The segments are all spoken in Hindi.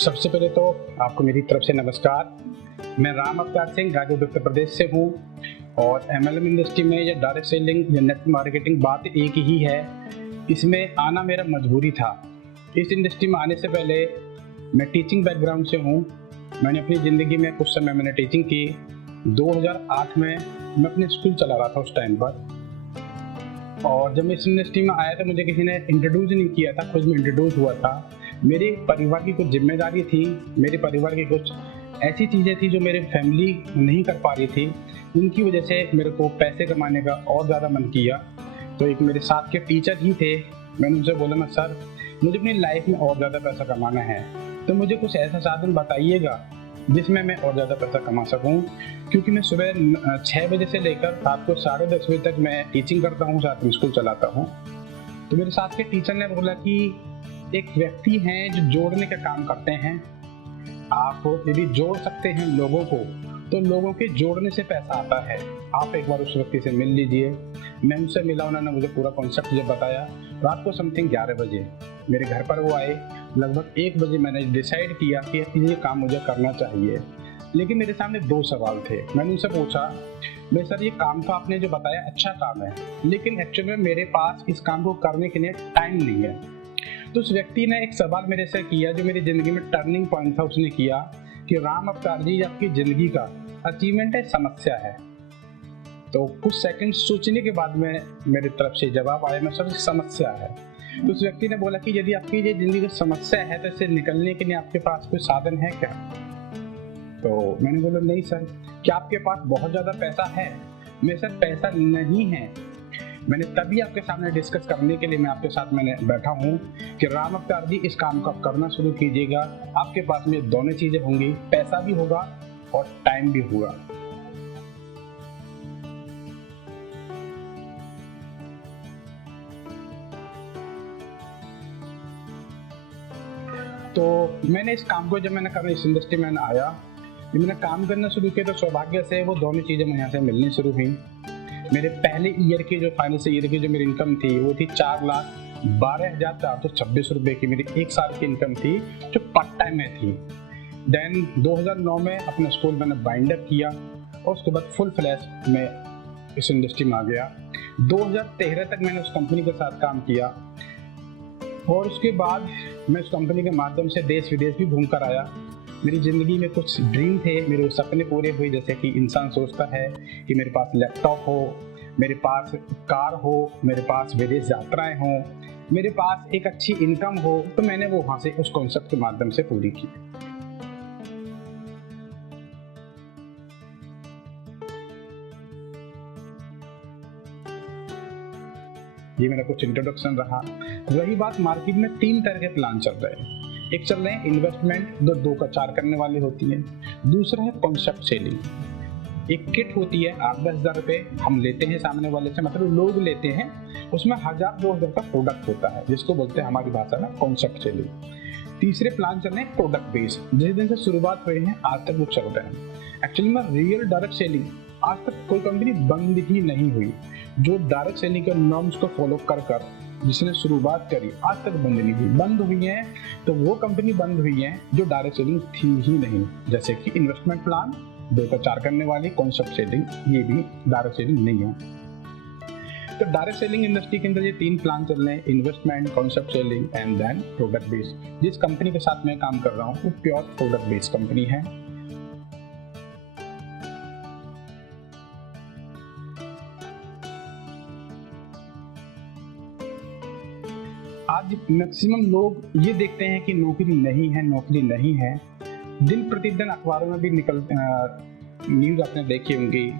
सबसे पहले तो आपको मेरी तरफ से नमस्कार। मैं राम अवतार सिंह गाजीपुर उत्तर प्रदेश से हूँ और MLM इंडस्ट्री में या डायरेक्ट सेलिंग या नेट मार्केटिंग बात एक ही है। इसमें आना मेरा मजबूरी था। इस इंडस्ट्री में आने से पहले मैं टीचिंग बैकग्राउंड से हूँ। मैंने अपनी ज़िंदगी में कुछ समय मैंने टीचिंग की। 2008 में मैं अपने स्कूल चला रहा था उस टाइम पर, और जब मैं इस इंडस्ट्री में आया तो मुझे किसी ने इंट्रोड्यूस नहीं किया था, खुद में इंट्रोड्यूस हुआ था। मेरे परिवार की कुछ जिम्मेदारी थी, मेरे परिवार की कुछ ऐसी चीज़ें थी जो मेरी फैमिली नहीं कर पा रही थी। उनकी वजह से मेरे को पैसे कमाने का और ज़्यादा मन किया। तो एक मेरे साथ के टीचर ही थे, मैंने उनसे बोला मैं सर मुझे अपनी लाइफ में और ज़्यादा पैसा कमाना है, तो मुझे कुछ ऐसा साधन बताइएगा जिसमें मैं और ज़्यादा पैसा कमा सकूं, क्योंकि मैं सुबह 6 बजे से लेकर रात को 10:30 बजे तक मैं टीचिंग करता हूं, साथ में स्कूल चलाता हूं। तो मेरे साथ के टीचर ने बोला कि एक व्यक्ति हैं जो जोड़ने का काम करते हैं, आप यदि जोड़ सकते हैं लोगों को तो लोगों के जोड़ने से पैसा आता है, आप एक बार उस व्यक्ति से मिल लीजिए। मैं उनसे मिला, उन्होंने मुझे पूरा कॉन्सेप्ट जब बताया। रात को समथिंग 11 बजे मेरे घर पर वो आए। लगभग 1 बजे मैंने डिसाइड किया कि ये काम मुझे करना चाहिए, लेकिन मेरे सामने 2 सवाल थे। मैंने उनसे पूछा मैं सर ये काम तो आपने जो बताया अच्छा काम है, लेकिन एक्चुअल में मेरे पास इस काम को करने के लिए टाइम नहीं है। तो उस व्यक्ति ने एक सवाल मेरे से किया जो मेरी ज़िंदगी में टर्निंग पॉइंट था। उसने किया कि राम अवतार जी, आपकी ज़िंदगी का अचीवमेंट है समस्या है। तो कुछ सेकंड सोचने के बाद में मेरी तरफ से जवाब आया, मैं सर समस्या है। तो उस व्यक्ति ने बोला कि यदि आपकी ये ज़िंदगी की समस्या है तो इससे निकलने के लिए आपके पास कोई साधन है क्या? तो मैंने बोला नहीं सर। क्या आपके पास बहुत ज़्यादा पैसा है? मैं सर पैसा नहीं है। मैंने तभी आपके सामने डिस्कस करने के लिए मैं आपके साथ मैंने बैठा हूँ कि राम अवतार जी इस काम को आप करना शुरू कीजिएगा। आपके पास में दोनों चीज़ें होंगी, पैसा भी होगा और टाइम भी होगा। तो मैंने इस काम को जब मैंने करना इस इंडस्ट्री में आया, जब मैंने काम करना शुरू किया तो सौभाग्य से वो दोनों चीज़ें मुझे यहाँ से मिलनी शुरू हुई। मेरे पहले ईयर की जो फाइनेंशियल ईयर की जो मेरी इनकम थी वो थी 4,12,426 रुपये की मेरी 1 साल की इनकम थी, जो पार्ट टाइम में थी। देन 2009 में अपना स्कूल मैंने बाइंड अप किया और उसके बाद फुल फ्लैश में इस इंडस्ट्री में आ गया। 2013 तक मैंने उस कंपनी के साथ काम किया और उसके बाद मैं उस कंपनी के माध्यम से देश विदेश भी घूम कर आया। मेरी ज़िंदगी में कुछ ड्रीम थे, मेरे सपने पूरे हुए। जैसे कि इंसान सोचता है कि मेरे पास लैपटॉप हो, मेरे पास कार हो, मेरे पास विदेश यात्राएं हों, मेरे पास एक अच्छी इनकम हो। तो मैंने वो वहाँ से उस कॉन्सेप्ट के माध्यम से पूरी की। ये मेरा कुछ इंट्रोडक्शन रहा। रही बात मार्केट में 3 तरह के प्लान चल रहे हैं। एक चल रहे हैं इन्वेस्टमेंट, जो 2 का 4 करने वाली होती है। दूसरा है कॉन्सेप्ट सेलिंग। एक किट होती है, 8-10 हज़ार रुपये हम लेते हैं सामने वाले से, मतलब लोग लेते हैं, उसमें 1000-2000 का प्रोडक्ट होता है, जिसको बोलते हैं हमारी भाषा में कॉन्सेप्ट सेलिंग। तीसरे प्लान चल रहे हैं प्रोडक्ट बेस, जिस दिन से शुरुआत हुए हैं आज तक वो चल रहे हैं। एक्चुअली में रियल डायरेक्ट सेलिंग आज तक कोई कंपनी बंद ही नहीं हुई। जो डायरेक्ट सेलिंग के नॉर्म्स को फॉलो कर जिसने शुरुआत करी आज तक बंद नहीं हुई। बंद हुई है तो वो कंपनी बंद हुई है जो डायरेक्ट सेलिंग थी ही नहीं, जैसे कि इन्वेस्टमेंट प्लान, 2 का 4 करने वाली कॉन्सेप्ट सेलिंग, ये भी डायरेक्ट सेलिंग नहीं है। तो डायरेक्ट सेलिंग इंडस्ट्री के अंदर ये 3 प्लान चल रहे हैं, investment, concept selling and then product base. जिस कंपनी के साथ मैं काम कर रहा हूँ वो प्योर प्रोडक्ट बेस कंपनी है। आज मैक्सिमम लोग ये देखते हैं कि नौकरी नहीं है, नौकरी नहीं है। दिन प्रतिदिन अखबारों में भी न्यूज़ आपने देखी होंगी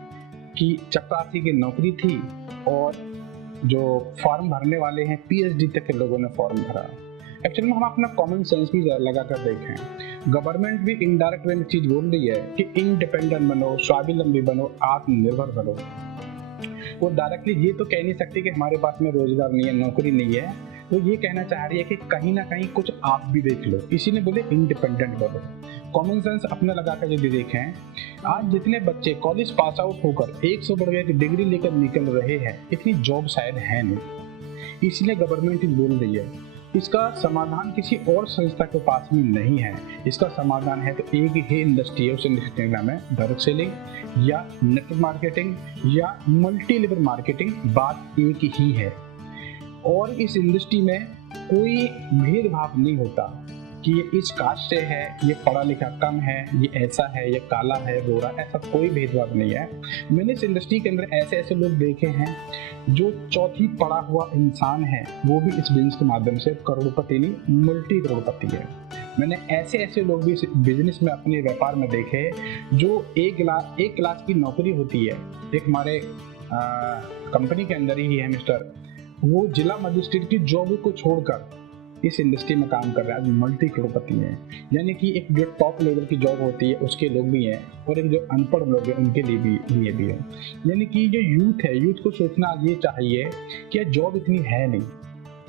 कि चपरासी की नौकरी थी और जो फॉर्म भरने वाले हैं PhD तक के लोगों ने फॉर्म भरा। एक्चुअली में हम अपना कॉमन सेंस भी लगा कर देखें, गवर्नमेंट भी इनडायरेक्ट वे में चीज़ बोल रही है कि इंडिपेंडेंट बनो, स्वावलंबी बनो, आत्मनिर्भर बनो। वो डायरेक्टली ये तो कह नहीं सकती कि हमारे पास में रोजगार नहीं है, नौकरी नहीं है। वो ये कहना चाह रही है कि कहीं ना कहीं कुछ आप भी देख लो, इसीलिए बोले इंडिपेंडेंट बनो। कॉमन सेंस अपने लगा कर यदि देखें, आज जितने बच्चे कॉलेज पास आउट होकर 100 बढ़ की डिग्री लेकर निकल रहे हैं, इतनी जॉब शायद है नहीं, इसलिए गवर्नमेंट बोल रही है इसका समाधान किसी और संस्था के पास भी नहीं है। इसका समाधान है तो एक ही इंडस्ट्री है, उस इंडस्ट्री का नाम है डायरेक्ट सेलिंग या नेटवर्क मार्केटिंग या मल्टी लेवल मार्केटिंग। बात एक ही है और इस इंडस्ट्री में कोई भेदभाव नहीं होता कि ये इस कास्ट से है, ये पढ़ा लिखा कम है, ये ऐसा है, ये काला है, गोरा, ऐसा कोई भेदभाव नहीं है। मैंने इस इंडस्ट्री के अंदर ऐसे ऐसे लोग देखे हैं जो चौथी पढ़ा हुआ इंसान है, वो भी इस बिजनेस के माध्यम से करोड़पति नहीं मल्टी करोड़पति है। मैंने ऐसे ऐसे लोग भी इस बिजनेस में अपने व्यापार में देखे जो एक क्लास की नौकरी होती है। एक हमारे कंपनी के अंदर ही है मिस्टर, वो जिला मजिस्ट्रेट की जॉब को छोड़कर इस इंडस्ट्री में काम कर रहा है, मल्टी करोड़पति है। यानी कि एक जो टॉप लेवल की जॉब होती है उसके लोग भी हैं और एक जो अनपढ़ लोग हैं उनके लिए भी है। यानी कि जो यूथ है, यूथ को सोचना ये चाहिए कि जॉब इतनी है नहीं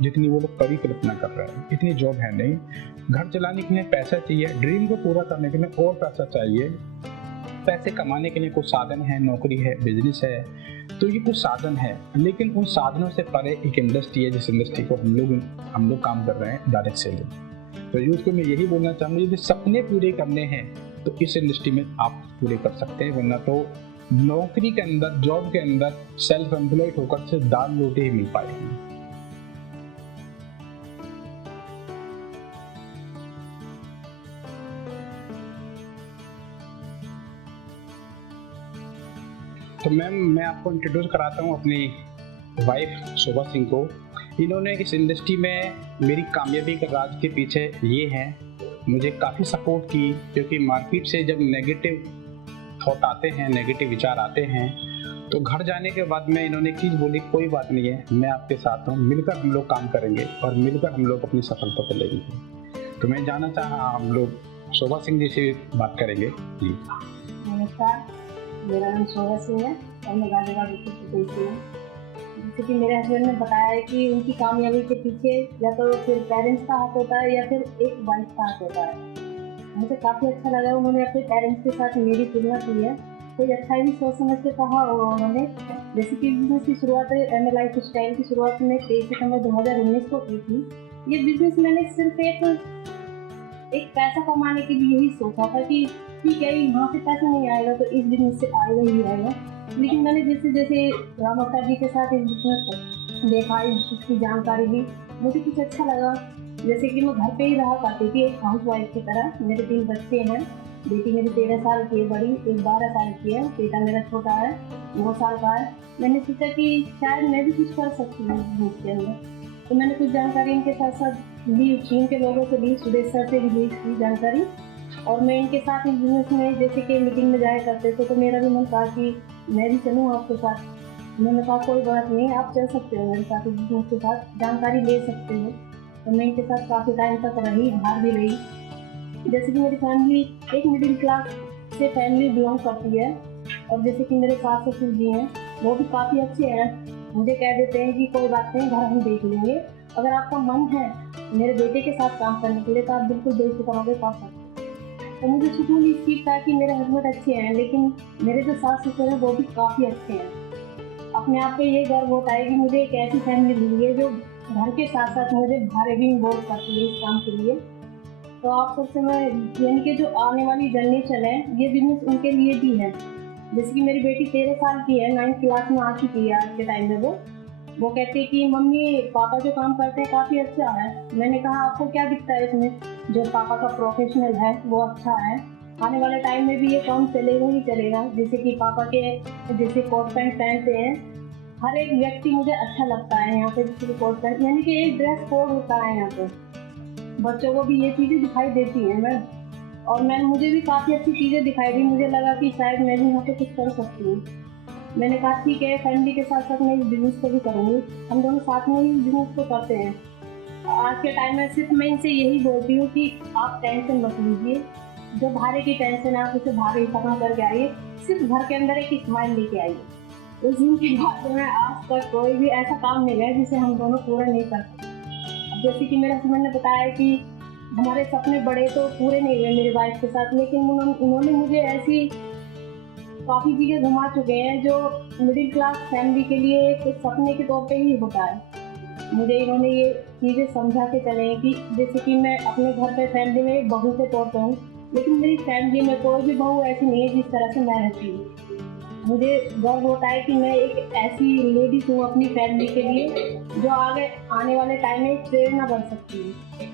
जितनी वो लोग परिकल्पना कर रहे हैं, इतनी जॉब है नहीं। घर चलाने के लिए पैसा चाहिए, ड्रीम को पूरा करने के लिए और पैसा चाहिए, पैसे कमाने के लिए कुछ साधन है, नौकरी है, बिजनेस है, तो ये कुछ साधन है। लेकिन उन साधनों से परे एक इंडस्ट्री है जिस इंडस्ट्री को हम लोग काम कर रहे हैं, डायरेक्ट सेलिंग। तो यूथ को मैं यही बोलना चाहूँगा, यदि सपने पूरे करने हैं तो इस इंडस्ट्री में आप पूरे कर सकते हैं, वरना तो नौकरी के अंदर, जॉब के अंदर सेल्फ एम्प्लॉयड होकर सिर्फ दाल रोटी ही मिल पाएगी। तो मैम, मैं आपको इंट्रोड्यूस कराता हूँ अपनी वाइफ शोभा सिंह को। इन्होंने इस इंडस्ट्री में मेरी कामयाबी का राज के पीछे ये है, मुझे काफ़ी सपोर्ट की, क्योंकि मार्केट से जब नेगेटिव थॉट आते हैं, नेगेटिव विचार आते हैं, तो घर जाने के बाद में इन्होंने एक चीज़ बोली, कोई बात नहीं है, मैं आपके साथ हूँ, मिलकर हम लोग काम करेंगे और मिलकर हम लोग अपनी सफलता को लेंगे। तो मैं जानना चाहा, हम लोग शोभा सिंह जी से बात करेंगे। जी नमस्कार, मेरा नाम शोभा सिंह है और मैं गाजियाबाद उत्तर प्रदेश से हूँ। जैसे कि मेरे हस्बैंड ने बताया है कि उनकी कामयाबी के पीछे या तो फिर पेरेंट्स का हाथ होता है या फिर एक वाइफ का हाथ होता है। मुझे काफ़ी अच्छा लगा, उन्होंने अपने पेरेंट्स के साथ मेरी तुलना की है, कोई अच्छा ही सोच समझ के कहा उन्होंने। जैसे कि बिजनेस की शुरुआत एमए लाइफ स्टाइल की शुरुआत में 23 सितंबर 2019 को की थी। ये बिजनेस मैंने सिर्फ एक पैसा कमाने के लिए ही सोचा था कि ठीक है, यहाँ से पैसा नहीं आएगा तो इस बिजनेस से आएगा ही आएगा। लेकिन मैंने जैसे जैसे राम अवतार जी के साथ इस बिजनेस को देखा, इसकी जानकारी ली, मुझे कुछ अच्छा लगा। जैसे कि मैं घर पे ही रहा करती थी एक हाउस वाइफ की तरह। मेरे 3 बच्चे हैं, बेटी मेरी 13 साल की है बड़ी, एक 12 साल की है, बेटा मेरा छोटा है 2 साल का है। मैंने सोचा कि शायद मैं भी कुछ कर सकती हूँ बिजनेस के अंदर, तो मैंने कुछ जानकारी इनके साथ साथ ली, टीम के लोगों से ली, सुदेश सर से भी ली इसकी जानकारी। और मैं इनके साथ इस बिजनेस में जैसे कि मीटिंग में जाया करते थे, तो मेरा भी मन था कि मैं भी चलूँ आपके साथ। उन्होंने कहा कोई बात नहीं, आप चल सकते हो मेरे साथ, इस बिजनेस के साथ जानकारी ले सकते हो। तो मैं इनके साथ काफ़ी टाइम तक रही, बाहर भी रही। जैसे कि मेरी फैमिली एक मिडिल क्लास से फैमिली बिलोंग करती है, और जैसे कि मेरे सास ससुर जी हैं, वो भी काफ़ी अच्छे हैं। मुझे कह देते हैं कि कोई बात नहीं, घर हम देख लेंगे, अगर आपका मन है मेरे बेटे के साथ काम करने के लिए तो आप बिल्कुल बेफिक्र होकर कर सकते हैं। तो मुझे सुकून इस चीज़ का कि मेरे हस्बैंड अच्छे हैं, लेकिन मेरे जो सास ससुर हैं वो भी काफ़ी अच्छे हैं। अपने आप पे ये गर्व होता है कि मुझे एक ऐसी फैमिली मिली है जो घर के साथ साथ मुझे बाहर भी इन्वॉल्व करती है इस काम के लिए। तो आप सबसे मैं यानी कि जो आने वाली जनरेशन है, ये बिजनेस उनके लिए भी है। जैसे कि मेरी बेटी 13 साल की है, 9th क्लास में आ चुकी है आज के टाइम में। वो कहती है कि मम्मी पापा जो काम करते हैं काफ़ी अच्छा है। मैंने कहा आपको क्या दिखता है इसमें, जो पापा का प्रोफेशनल है वो अच्छा है, आने वाले टाइम में भी ये काम चलेगा ही चलेगा। जैसे कि पापा के जैसे कोट पैंट पहनते हैं, हर एक व्यक्ति मुझे अच्छा लगता है यहाँ पे, जैसे कोट पैंट यानी कि एक ड्रेस कोड होता है यहाँ पे, बच्चों को भी ये चीज़ें दिखाई देती हैं। मैं मुझे भी काफ़ी अच्छी चीज़ें दिखाई दी, मुझे लगा कि शायद मैं भी यहाँ पे कुछ कर सकती हूँ। मैंने कहा ठीक है, फैमिली के साथ साथ मैं इस बिज़नेस को भी करूँगी, हम दोनों साथ में ही इस बिज़नेस को करते हैं। आज के टाइम में सिर्फ मैं इनसे यही बोलती हूँ कि आप टेंशन मत लीजिए, जो भारे की टेंशन है आप उसे भारे खत्म करके आइए, सिर्फ घर के अंदर एक स्माइल लेके आइए। उस दिन के बाद में आज तक कोई भी ऐसा काम नहीं है जिसे हम दोनों पूरा नहीं कर सकते। अब जैसे कि मेरे हस्बैंड ने बताया कि हमारे सपने बड़े तो पूरे नहीं हुए मेरी वाइफ के साथ, लेकिन उन्होंने मुझे ऐसी काफ़ी चीज़ें घुमा चुके हैं जो मिडिल क्लास फैमिली के लिए एक सपने के तौर पे ही होता है। मुझे इन्होंने ये चीज़ें समझा के चलें कि जैसे कि मैं अपने घर पे फैमिली में एक बहू के तौर पे हूँ, लेकिन मेरी फैमिली में कोई भी बहू ऐसी नहीं है जिस तरह से मैं रहती हूँ। मुझे गर्व होता है कि मैं एक ऐसी लेडीज हूँ अपनी फैमिली के लिए जो आगे आने वाले टाइम में एक प्रेरणा बन सकती है।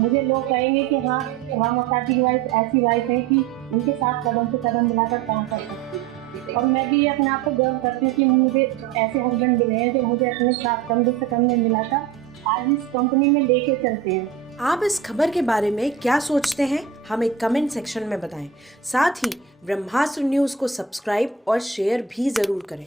मुझे लोग कहेंगे कि हाँ, राम अवतार की वाइफ ऐसी वाइफ है कि उनके साथ कदम से कदम मिलाकर काम कर सकती है। और मैं भी ये अपने आप को गर्व करती हूँ कि मुझे ऐसे हस्बैंड मिले हैं जो मुझे अपने साथ कंधे से कंधे मिलाकर आज इस कंपनी में लेके चलते हैं। आप इस खबर के बारे में क्या सोचते हैं, हमें कमेंट सेक्शन में बताएं। साथ ही ब्रह्मास्त्र न्यूज़ को सब्सक्राइब और शेयर भी ज़रूर करें।